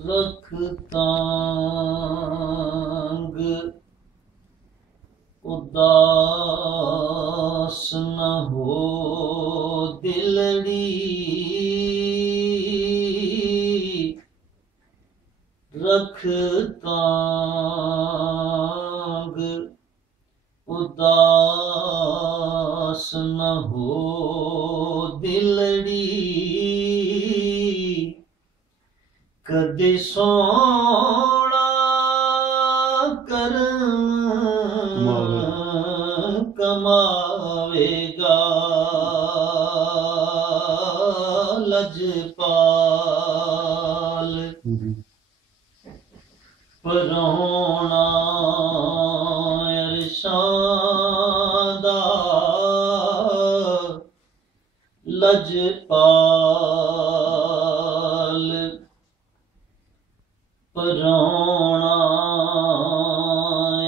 रखतांग उदास न हो दिलड़ी, रखतांग उदास न हो दिलड़ी, कदे सोना करम कमावेगा लजपाल, परोना अरशादा लजपाल, परोना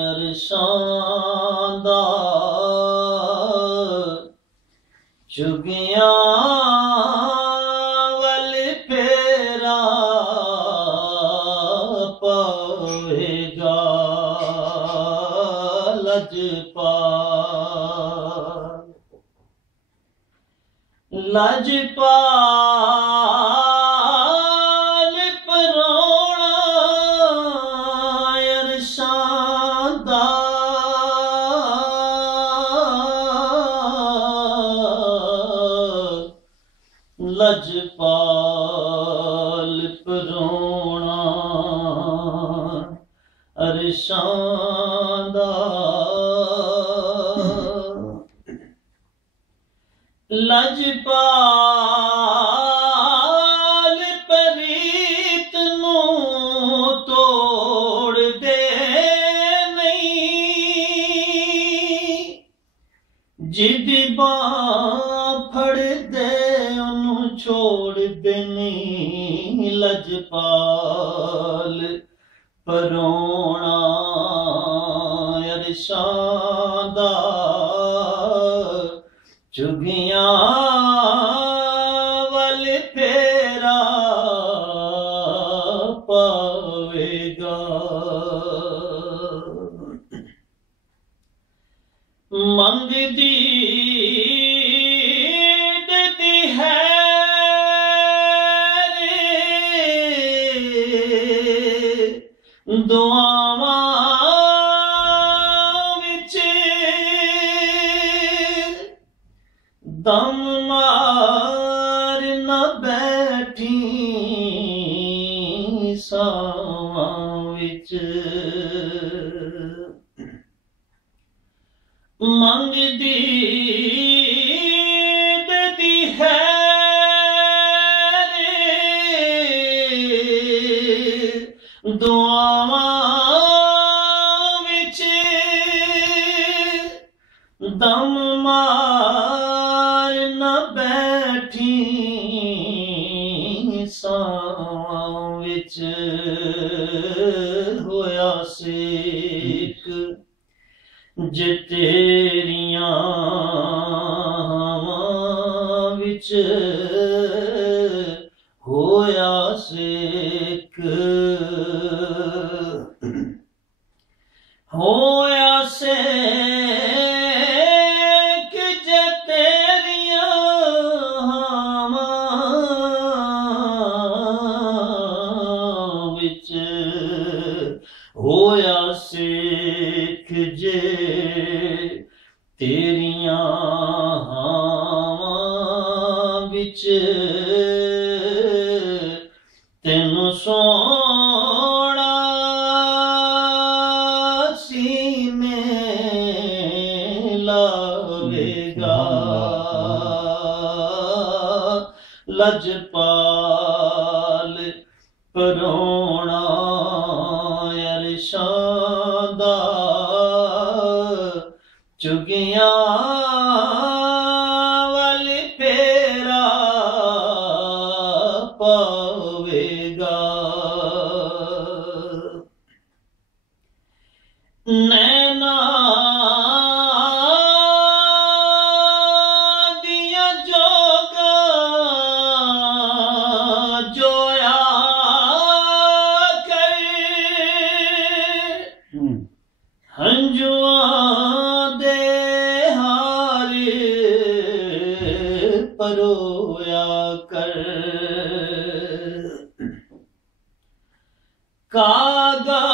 अरशादा चुगिया वल फेरा पवेगा लजपाल, लजपाल परोना अरशादा लजपाल परोना अरशादा, लजपाल परीत नू तोड़ दे नहीं, जिदी बां फड़ दे ओनू छोड़ दे नहीं, लजपाल परोना अरशादा चुगिया वल फेरा पवेगा, मंगदी देती है रे दुआवां विच, दम मार न बैठी सावां विच, मंगदी देती है रे दुआवां विच, दम मार न बैठी सावां विच, होया सेक जे तेरियां हवां विच, होया सेक, होया सेक जे तेरियां हवां विच, होया सेक जे तेरियां हवां विच, तेनू सोना सीने लावेगा लजपाल परोना अरशादा चुगिया वल फेरा पवेगा, नैना दिया जोगा जोया परोया कर। कागा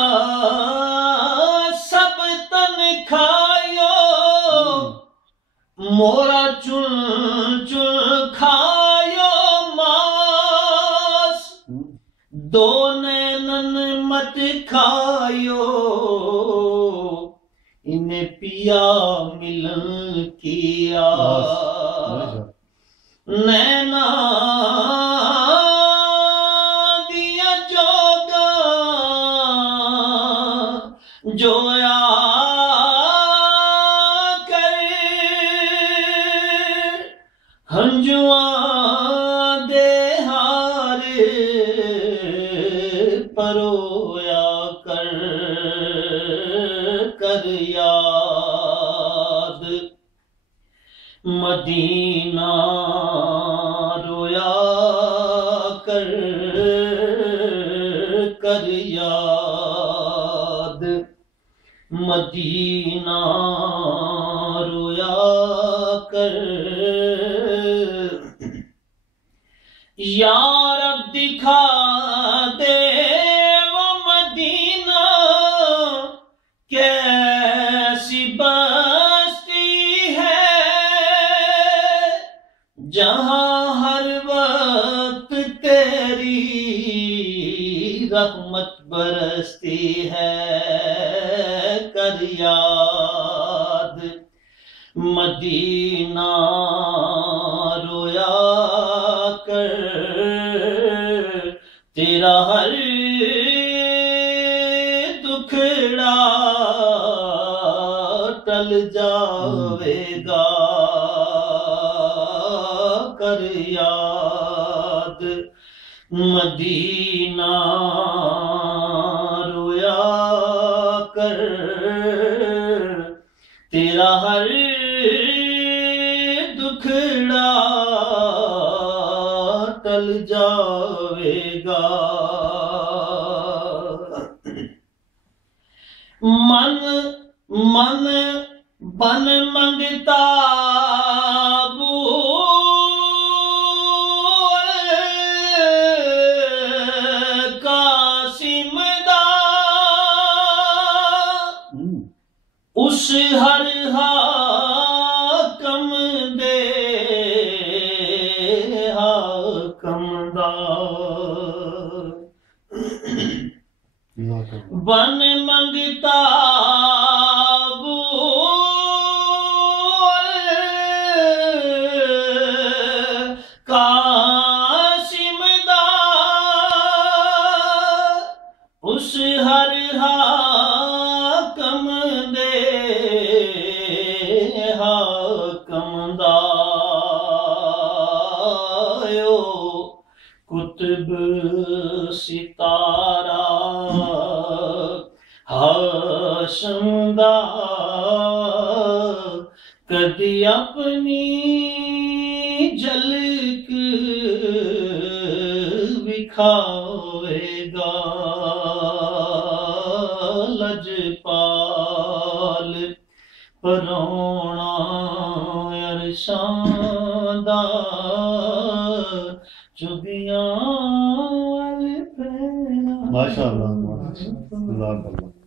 सब तन खायो, मोरा चुन चुन खायो मास। दो नैनन मत खायो, इन्हें पिया मिलन की आस। नैना दिया जोगा जोया कर, हंजुआ दे हार परोया कर। कर याद मदीना रोया कर। कर याद मदीना रोया कर। या रब दिखा दे वो मदीना, कैसी बस्ती है जहां हर वक्त तेरी रहमत बरसती है। कर याद मदीना रोया कर, तेरा हर दुखड़ा टल जावेगा। कर याद मदीना रोया कर, तेरा हर दुखड़ा टल जावेगा। मन मन बन मंगता उस हर हाकम दे हाकम दा। बन मंगता कासिम दा, उस हर हाकम दे हाकम दा। कुतुब सितारा हाशम दा, कदी अपनी झलक विखावेगा। लजपाल परोना अरशां दा, चुगियां वाले पैरा। माशाअल्लाह, माशाअल्लाह।